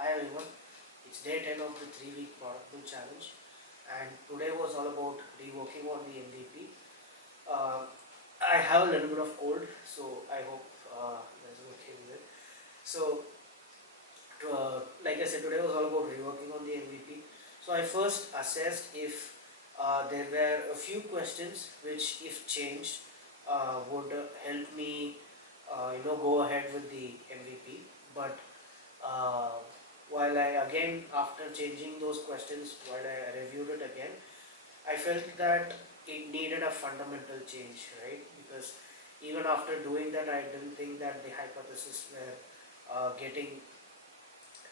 Hi everyone, it's day 10 of the 3-week product build challenge, and today was all about reworking on the MVP. Uh, I have a little bit of cold, so I hope that's okay with it. So, like I said, today was all about reworking on the MVP. So I first assessed if there were a few questions which, if changed, would help me, go ahead with the MVP. But uh, while I again, after changing those questions, while I reviewed it again, I felt that it needed a fundamental change, right? Because even after doing that, I didn't think that the hypotheses were getting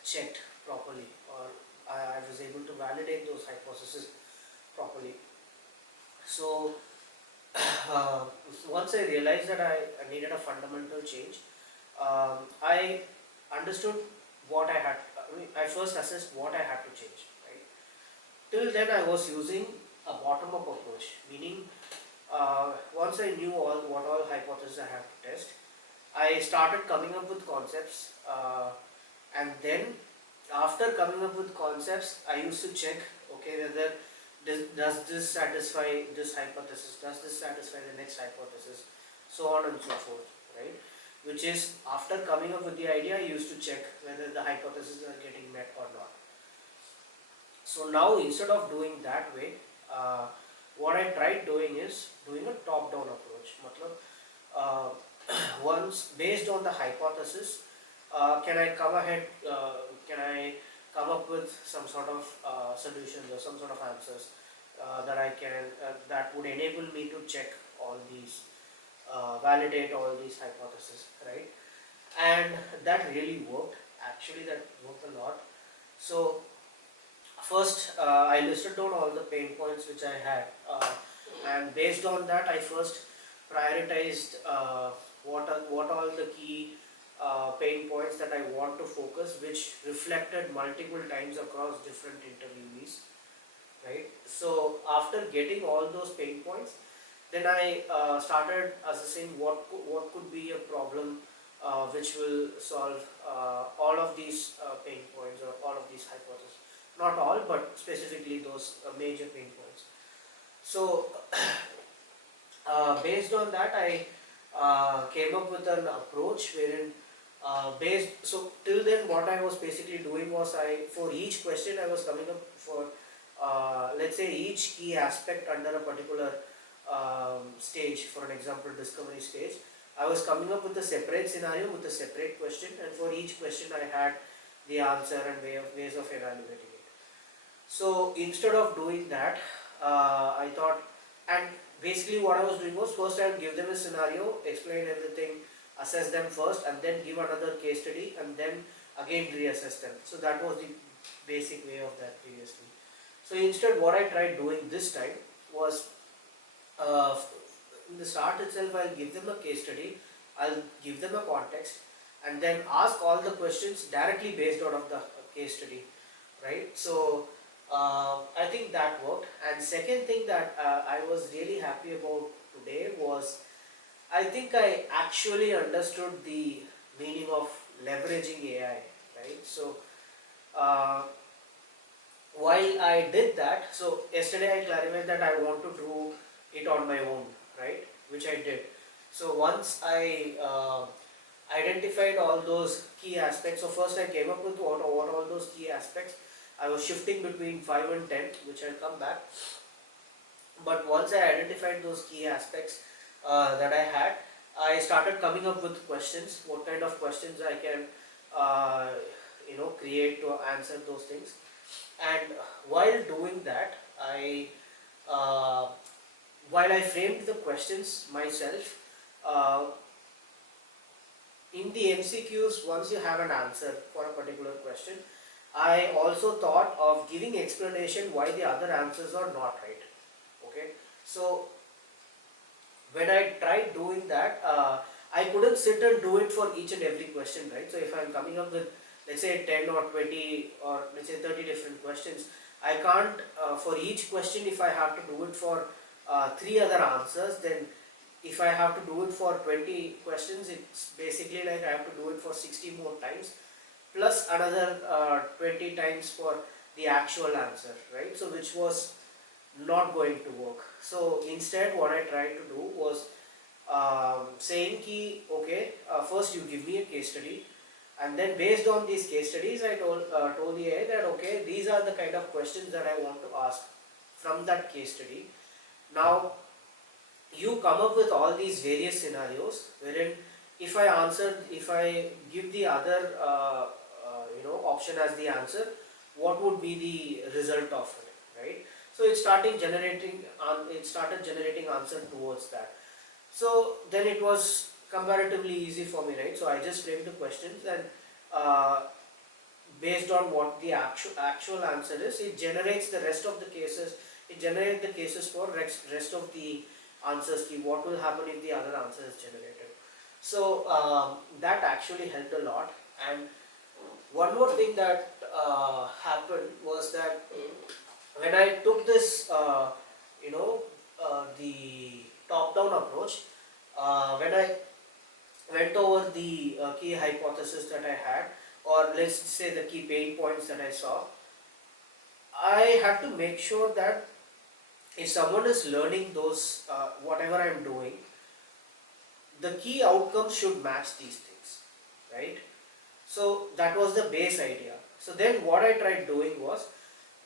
checked properly, or I was able to validate those hypotheses properly. So uh, once I realized that I needed a fundamental change, I understood what I had. I first assessed what I had to change. Right. Till then, I was using a bottom-up approach, meaning once I knew what all hypotheses I had to test, I started coming up with concepts, and then after coming up with concepts, I used to check, okay, whether does this satisfy this hypothesis, does this satisfy the next hypothesis, so on and so forth, right? Which is, after coming up with the idea, I used to check whether the hypotheses are getting met or not. So now, instead of doing that way, uh, what I tried doing is doing a top-down approach. Matlab, uh, once based on the hypothesis, can I come ahead, can I come up with some sort of solutions or some sort of answers that I can, that would enable me to check all these, validate all these hypotheses, right? And that really worked. Actually, that worked a lot. So first, I listed down all the pain points which I had, and based on that, I first prioritized what all the key pain points that I want to focus, which reflected multiple times across different interviewees, right? So after getting all those pain points, then I started assessing what could be a problem which will solve all of these pain points or all of these hypotheses. Not all, but specifically those major pain points. So based on that, I came up with an approach wherein so till then what I was basically doing was, for each question I was coming up for, let's say, each key aspect under a particular stage. For an example, discovery stage, I was coming up with a separate scenario with a separate question, and for each question I had the answer and ways of evaluating it. So instead of doing that, I thought, and basically what I was doing was, first I would give them a scenario, explain everything, assess them first, and then give another case study, and then again reassess them. So that was the basic way of that previously. So instead, what I tried doing this time was, uh, in the start itself, I'll give them a case study, I'll give them a context, and then ask all the questions directly based out of the case study, right? So I think that worked. And second thing that I was really happy about today was, I think I actually understood the meaning of leveraging AI, right? So uh, while I did that, so yesterday I clarified that I want to do it on my own, right? Which I did. So once I identified all those key aspects, so first I came up with what all those key aspects. I was shifting between 5 and 10, which I'll come back. But once I identified those key aspects that I had, I started coming up with questions, what kind of questions I can, uh, create to answer those things. And while doing that, uh, while I framed the questions myself, uh, in the MCQs, once you have an answer for a particular question, I also thought of giving explanation why the other answers are not right. Okay, so when I tried doing that, I couldn't sit and do it for each and every question, right? So if I'm coming up with, let's say, 10 or 20 or let's say 30 different questions, I can't, for each question, if I have to do it for 3 other answers, then if I have to do it for 20 questions, it's basically like I have to do it for 60 more times. plus another 20 times for the actual answer, right? So which was not going to work. So instead what I tried to do was saying ki okay, first you give me a case study, and then based on these case studies I told the AI that okay, these are the kind of questions that I want to ask from that case study. Now you come up with all these various scenarios wherein if I give the other option as the answer, what would be the result of it, right? So it started generating answer towards that. So then it was comparatively easy for me, right? So I just framed the questions, and uh, based on what the actual answer is, it generates the rest of the cases. It generates the cases for rest of the answers key. What will happen if the other answer is generated? So that actually helped a lot. And one more thing that happened was that when I took this, the top-down approach, when I went over the key hypothesis that I had, or let's say the key pain points that I saw, I had to make sure that if someone is learning those, whatever I'm doing, the key outcomes should match these things, right? So that was the base idea. So then what I tried doing was,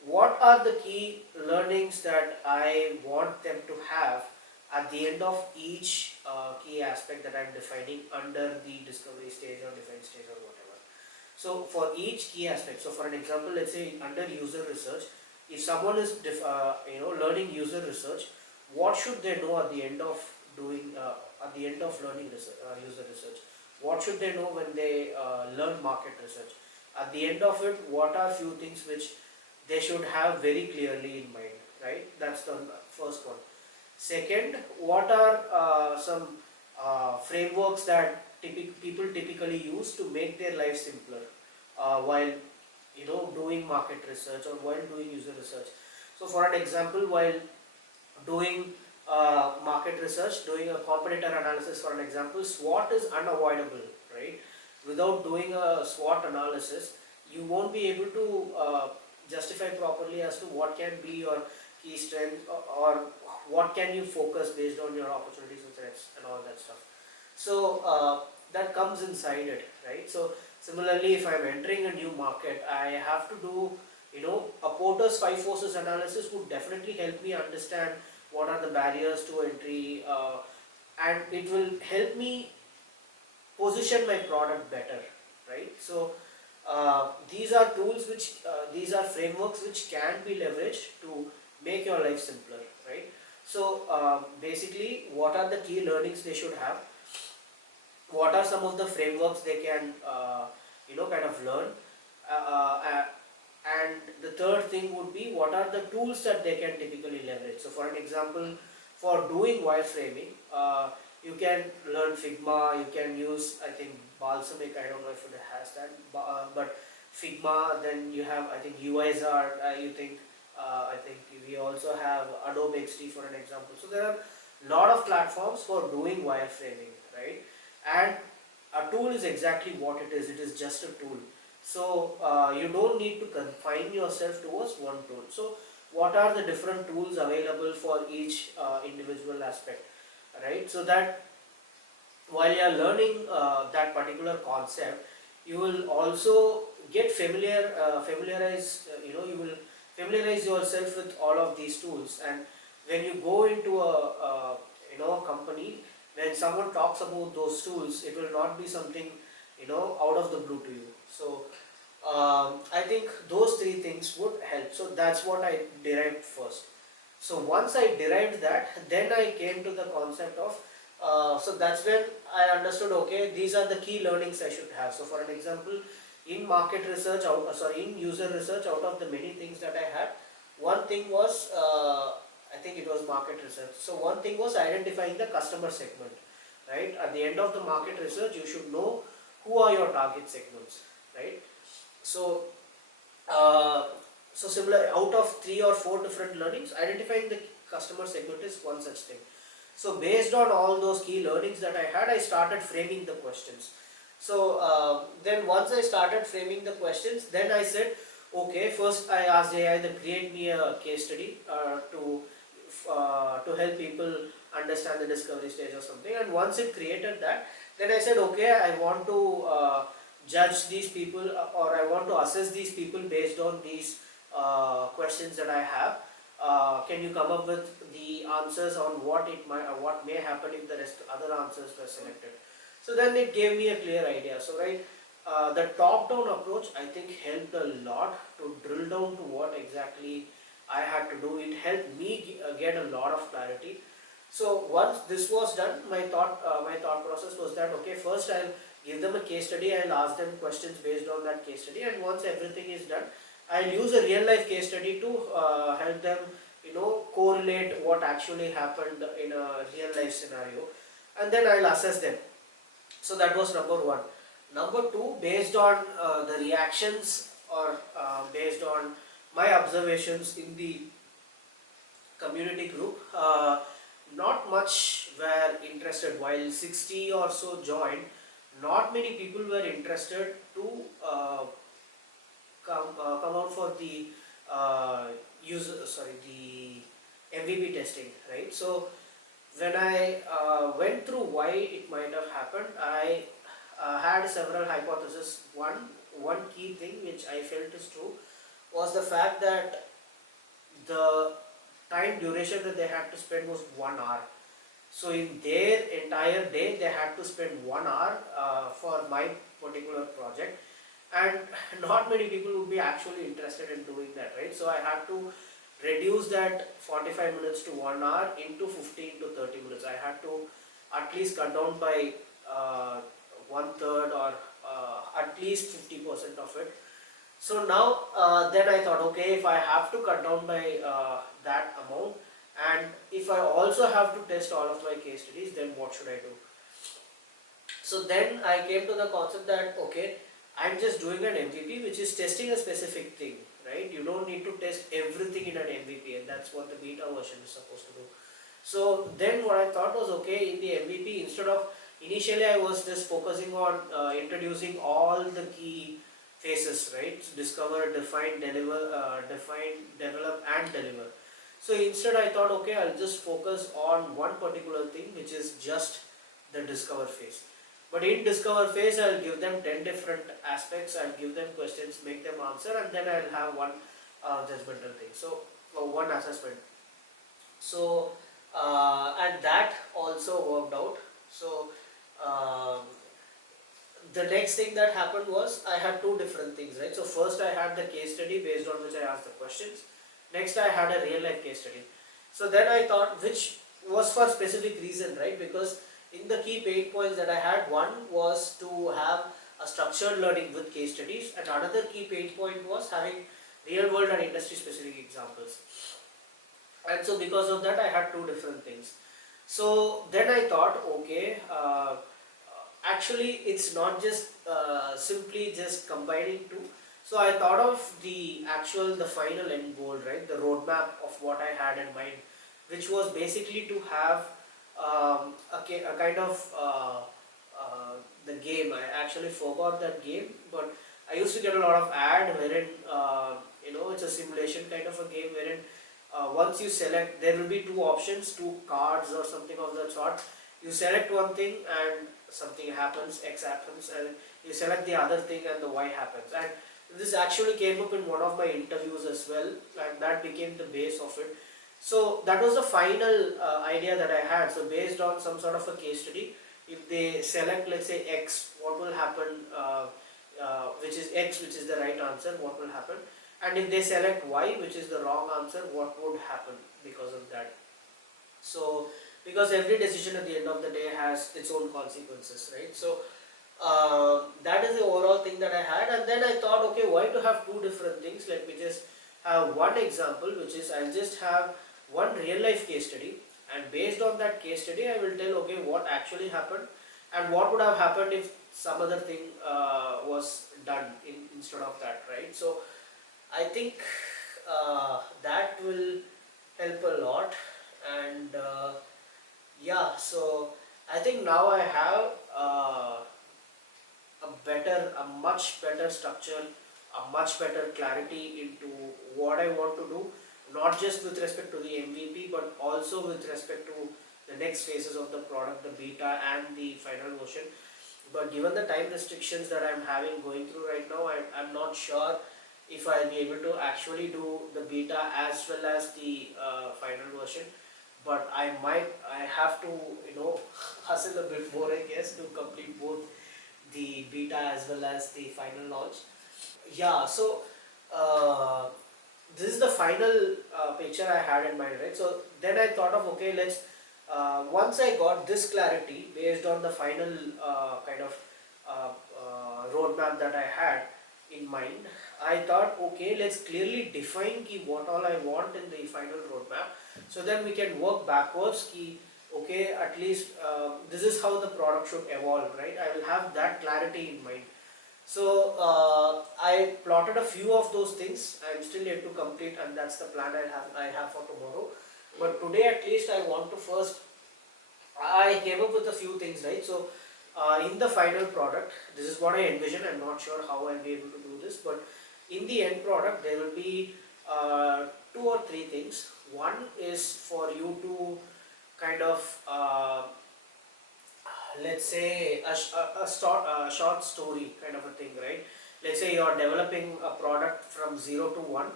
what are the key learnings that I want them to have at the end of each key aspect that I'm defining under the discovery stage or define stage or whatever. So for each key aspect, so for an example, let's say under user research, if someone is learning user research, what should they know at the end of doing at the end of learning user research? What should they know when they learn market research? At the end of it, what are few things which they should have very clearly in mind, right? That's the first one. Second, what are some frameworks that people typically use to make their life simpler while doing market research or while doing user research? So for an example, while doing market research, doing a competitor analysis for an example, SWOT is unavoidable, right? Without doing a SWOT analysis, you won't be able to justify properly as to what can be your key strength, or what can you focus based on your opportunities and threats and all that stuff. So that comes inside it, right? So similarly, if I'm entering a new market, I have to do, a Porter's 5 forces analysis would definitely help me understand what are the barriers to entry, and it will help me position my product better, right? So these are tools which, these are frameworks which can be leveraged to make your life simpler, right? So basically, what are the key learnings they should have? What are some of the frameworks they can, kind of learn? And the third thing would be, what are the tools that they can typically leverage? So for an example, for doing wireframing, you can learn Figma, you can use, I think, Balsamic, I don't know if it has that, but Figma, then you have, I think, UIZard, I think we also have Adobe XD for an example. So there are a lot of platforms for doing wireframing, right? And a tool is exactly what it is just a tool. So you don't need to confine yourself towards one tool. So what are the different tools available for each individual aspect, right? So that while you are learning that particular concept, you will also get you will familiarize yourself with all of these tools. And when you go into a company, when someone talks about those tools, it will not be something out of the blue to you. So I think those three things would help. So that's what I derived first. So once I derived that, then I came to the concept of, so that's when I understood, okay, these are the key learnings I should have. So for an example, in market research, in user research, out of the many things that I had, one thing was, I think it was market research. So one thing was identifying the customer segment, right? At the end of the market research, you should know who are your target segments, right? So, similar, out of 3 or 4 different learnings, identifying the customer segment is one such thing. So based on all those key learnings that I had, I started framing the questions. So then once I started framing the questions, then I said, okay, first I asked AI to create me a case study to help people understand the discovery stage or something. And once it created that, then I said, okay, I want to judge these people, or I want to assess these people based on these questions that I have. Can you come up with the answers on what may happen if the rest other answers were selected? So then it gave me a clear idea. So right, the top-down approach I think helped a lot to drill down to what exactly I had to do. It helped me get a lot of clarity. So once this was done, my thought process was that, okay, first I'll give them a case study. I'll ask them questions based on that case study, and once everything is done, I'll use a real life case study to help them, correlate what actually happened in a real life scenario, and then I'll assess them. So that was number one. Number two, based on the reactions, or based on my observations in the community group, not much were interested. While 60 or so joined, not many people were interested to come out for the the MVP testing, right? So when I went through why it might have happened, I had several hypotheses. One key thing which I felt is true was the fact that the time duration that they had to spend was 1 hour. So in their entire day, they had to spend 1 hour for my particular project, and not many people would be actually interested in doing that, right? So I had to reduce that 45 minutes to 1 hour into 15 to 30 minutes. I had to at least cut down by one third, or at least 50% of it. So now then I thought, okay, if I have to cut down by that amount, and if I also have to test all of my case studies, then what should I do? So then I came to the concept that, okay, I'm just doing an MVP which is testing a specific thing, right? You don't need to test everything in an MVP, and that's what the beta version is supposed to do. So then what I thought was, okay, in the MVP, instead of, initially I was just focusing on introducing all the key phases, right? So discover, define, develop and deliver. So instead I thought, okay, I'll just focus on one particular thing, which is just the discover phase. But in discover phase, I'll give them 10 different aspects, I'll give them questions, make them answer, and then I'll have one judgmental thing. So one assessment. So and that also worked out. So um, the next thing that happened was I had two different things, right? So first I had the case study based on which I asked the questions. Next I had a real life case study. So then I thought, which was for specific reason, right? Because in the key pain points that I had, one was to have a structured learning with case studies, and another key pain point was having real world and industry specific examples. And so because of that I had two different things. So then I thought, okay, actually it's not just simply just combining two. So I thought of the final end goal, right, the roadmap of what I had in mind, which was basically to have a kind of the game. I actually forgot that game, but I used to get a lot of ad wherein it's a simulation kind of a game wherein once you select, there will be two options, two cards or something of that sort. You select one thing and something happens, X happens, and you select the other thing and the Y happens. And this actually came up in one of my interviews as well, and that became the base of it. So that was the final idea that I had. So based on some sort of a case study, if they select, let's say, X, what will happen, which is X, which is the right answer, what will happen? And if they select Y, which is the wrong answer, what would happen because of that? So, because every decision at the end of the day has its own consequences, right? So, that is the overall thing that I had. And then I thought, okay, why to have two different things? Let me just have one example, which is I'll just have one real life case study, and based on that case study I will tell, okay, what actually happened and what would have happened if some other thing was done instead of that, right? So I think that will help a lot. And yeah, so I think now I have a much better structure, a much better clarity into what I want to do, not just with respect to the MVP, but also with respect to the next phases of the product, the beta and the final version. But given the time restrictions that I'm having going through right now, I'm not sure if I'll be able to actually do the beta as well as the final version. But I have to, hustle a bit more, I guess, to complete both the beta as well as the final launch. Yeah, so uh, this is the final picture I had in mind, right? So then I thought of, okay, once I got this clarity based on the final kind of roadmap that I had in mind, I thought, okay, let's clearly define what all I want in the final roadmap. So then we can work backwards, okay, at least this is how the product should evolve, right? I will have that clarity in mind. So I plotted a few of those things. I'm still yet to complete, and that's the plan I have for tomorrow. But today, at least, I want to first. I came up with a few things, right? So in the final product, this is what I envision. I'm not sure how I'll be able to do this, but in the end product, there will be two or three things. One is for you to kind of let's say a short story kind of a thing, right? Let's say you're developing a product from 0 to 1,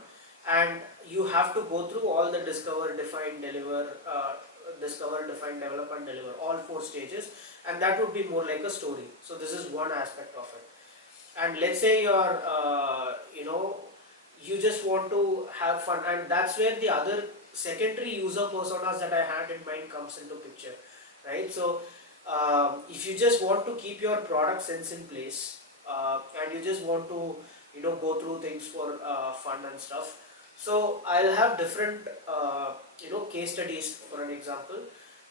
and you have to go through all the discover, define, develop and deliver, all four stages, and that would be more like a story. So this is one aspect of it. And let's say you just want to have fun, and that's where the other secondary user personas that I had in mind comes into picture, right? So if you just want to keep your product sense in place, and you just want to go through things for fun and stuff, so I'll have different case studies. For an example,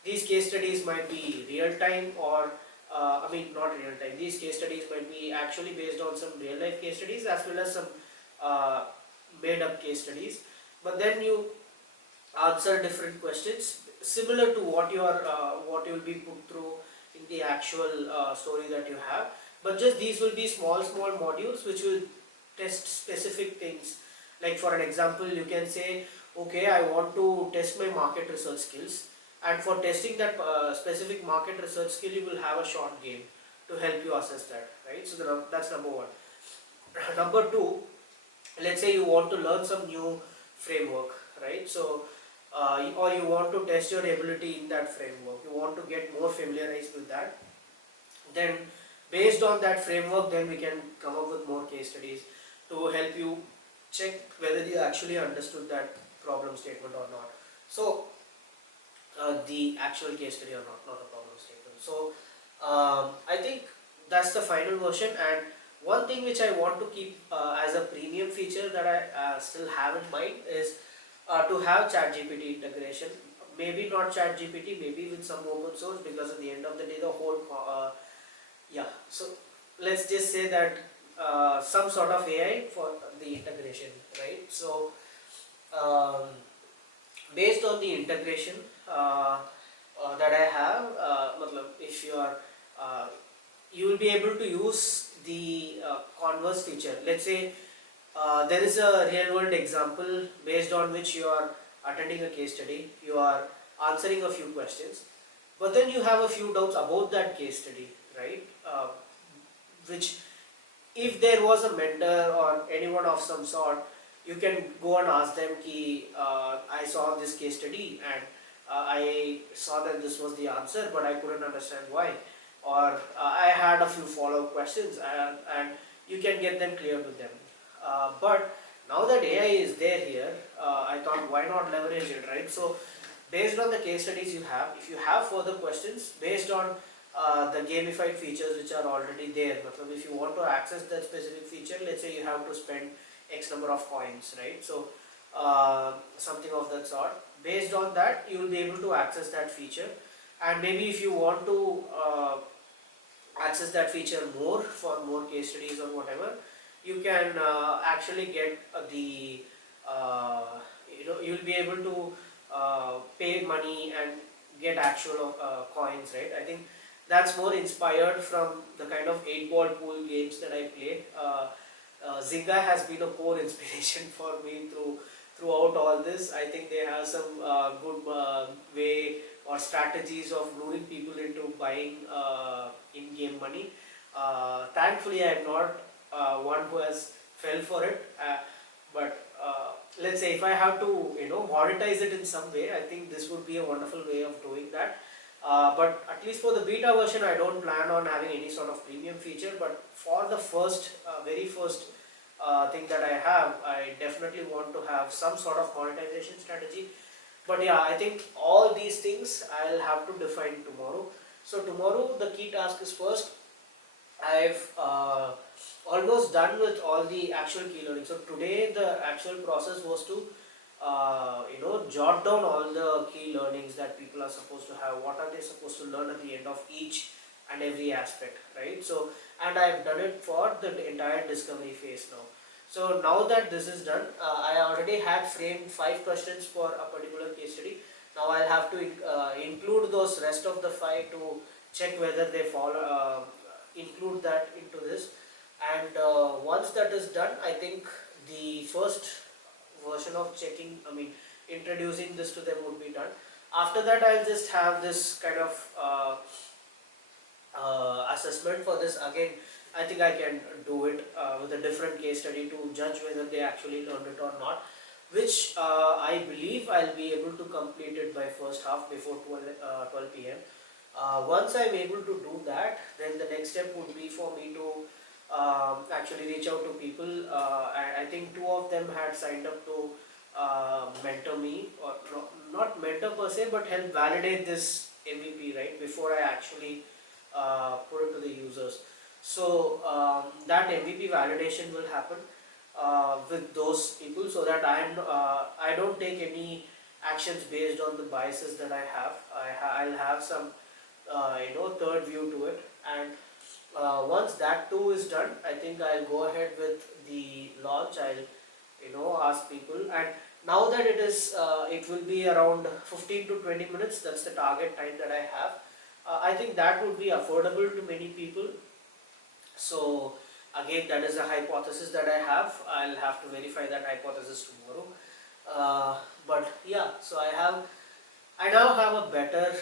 these case studies might be real time, or I mean, not real time. These case studies might be actually based on some real life case studies as well as some uh, made up case studies. But then you answer different questions similar to what you will be put through in the actual story that you have. But just these will be small modules which will test specific things. Like for an example, you can say, okay, I want to test my market research skills, and for testing that specific market research skill, you will have a short game to help you assess that, right? So that's number one. Number two, let's say you want to learn some new framework, right? So or you want to test your ability in that framework, you want to get more familiarized with that. Then based on that framework, then we can come up with more case studies to help you check whether you actually understood that problem statement or not. So the actual case study or not a problem statement. So I think that's the final version. And one thing which I want to keep as a premium feature that I still have in mind is to have ChatGPT integration. Maybe not ChatGPT, maybe with some open source, because at the end of the day, the whole yeah. So let's just say that some sort of AI for the integration, right? So um, based on the integration that I have, if you are, you will be able to use the converse feature. Let's say there is a real world example based on which you are attending a case study, you are answering a few questions, but then you have a few doubts about that case study, right? Which, if there was a mentor or anyone of some sort, you can go and ask them ki, I saw this case study and I saw that this was the answer, but I couldn't understand why, or I had a few follow-up questions, and you can get them cleared with them. But now that AI is there here, I thought, why not leverage it, right? So based on the case studies you have, if you have further questions based on the gamified features which are already there, so if you want to access that specific feature, let's say you have to spend X number of coins, right? So something of that sort. Based on that, you will be able to access that feature, and maybe if you want to access that feature more for more case studies or whatever, you can actually get you'll be able to pay money and get actual coins, right? I think that's more inspired from the kind of 8-ball pool games that I play. Zynga has been a core inspiration for me throughout all this. I think they have some good way or strategies of luring people into buying in-game money. Thankfully, I'm not one who has fell for it. But let's say if I have to, monetize it in some way, I think this would be a wonderful way of doing that. But at least for the beta version, I don't plan on having any sort of premium feature. But for the very first thing that I definitely want to have some sort of monetization strategy. But yeah, I think all these things I'll have to define tomorrow. So tomorrow the key task is first, I've almost done with all the actual key learning. So today the actual process was to jot down all the key learnings that people are supposed to have. What are they supposed to learn at the end of each and every aspect, right? So, and I've done it for the entire discovery phase now. So now that this is done, I already had framed 5 questions for a particular case study. Now I'll have to include those rest of the 5 to check whether they fall, include that into this. And once that is done, I think the first version of checking, introducing this to them would be done. After that, I'll just have this kind of assessment for this. Again, I think I can do it with a different case study to judge whether they actually learned it or not, which I believe I'll be able to complete it by first half before 12 p.m. Once I'm able to do that, then the next step would be for me to actually reach out to people. I think 2 of them had signed up to mentor me, or not mentor per se, but help validate this MVP, right, before I actually put it to the users. So that MVP validation will happen with those people, so that I don't take any actions based on the biases that I have. I'll have some third view to it, and once that too is done, I think I'll go ahead with the launch. I'll ask people, and now that it will be around 15 to 20 minutes. That's the target time that I have. I think that would be affordable to many people. So again, that is a hypothesis that I have. I'll have to verify that hypothesis tomorrow. But yeah, so I now have a better,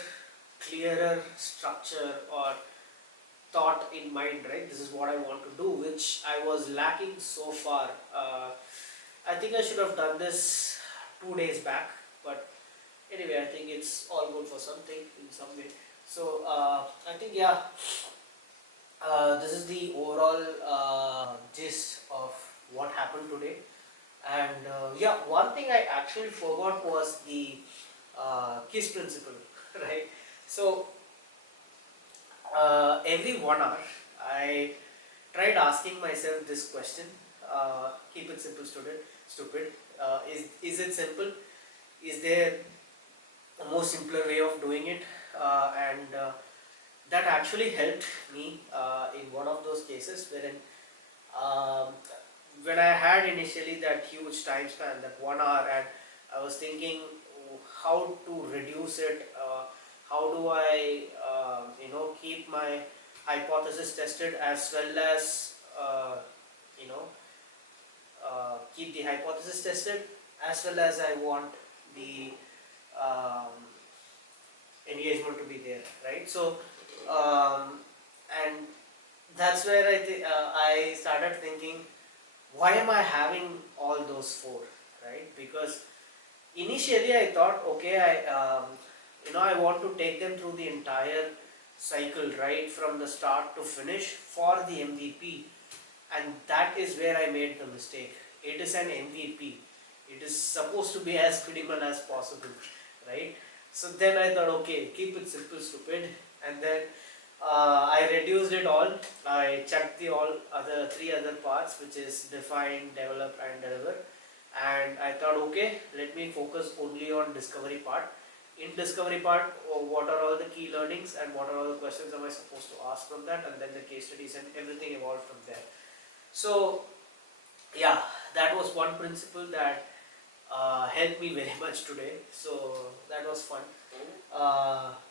clearer structure or thought in mind, right? This is what I want to do, which I was lacking so far. I think I should have done this 2 days back, but anyway, I think it's all good for something in some way. So I think, yeah, this is the overall gist of what happened today. And yeah, one thing I actually forgot was the KISS principle, right? So every 1 hour, I tried asking myself this question. Keep it simple, student. Stupid. Is it simple? Is there a more simpler way of doing it? And that actually helped me in one of those cases wherein um, when I had initially that huge time span, that 1 hour, and I was thinking how to reduce it. How do I, keep my hypothesis tested as well as, you know, keep the hypothesis tested as well as I want the um, engagement to be there, right? So, and that's where I started thinking, why am I having all those 4, right? Because initially I thought, okay, I want to take them through the entire cycle, right, from the start to finish for the MVP, and that is where I made the mistake. It is an MVP. It is supposed to be as minimal as possible, right? So then I thought, okay, keep it simple, stupid, and then I reduced it all. I checked the all other 3 other parts, which is define, develop, and deliver. And I thought, okay, let me focus only on discovery part. In discovery part, what are all the key learnings and what are all the questions am I supposed to ask from that, and then the case studies and everything evolved from there. So yeah, that was one principle that helped me very much today. So that was fun.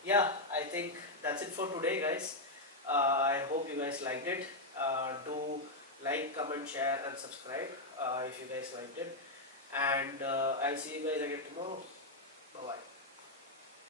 Yeah, I think that's it for today, guys. I hope you guys liked it. Do like, comment, share, and subscribe if you guys liked it. And I'll see you guys again tomorrow.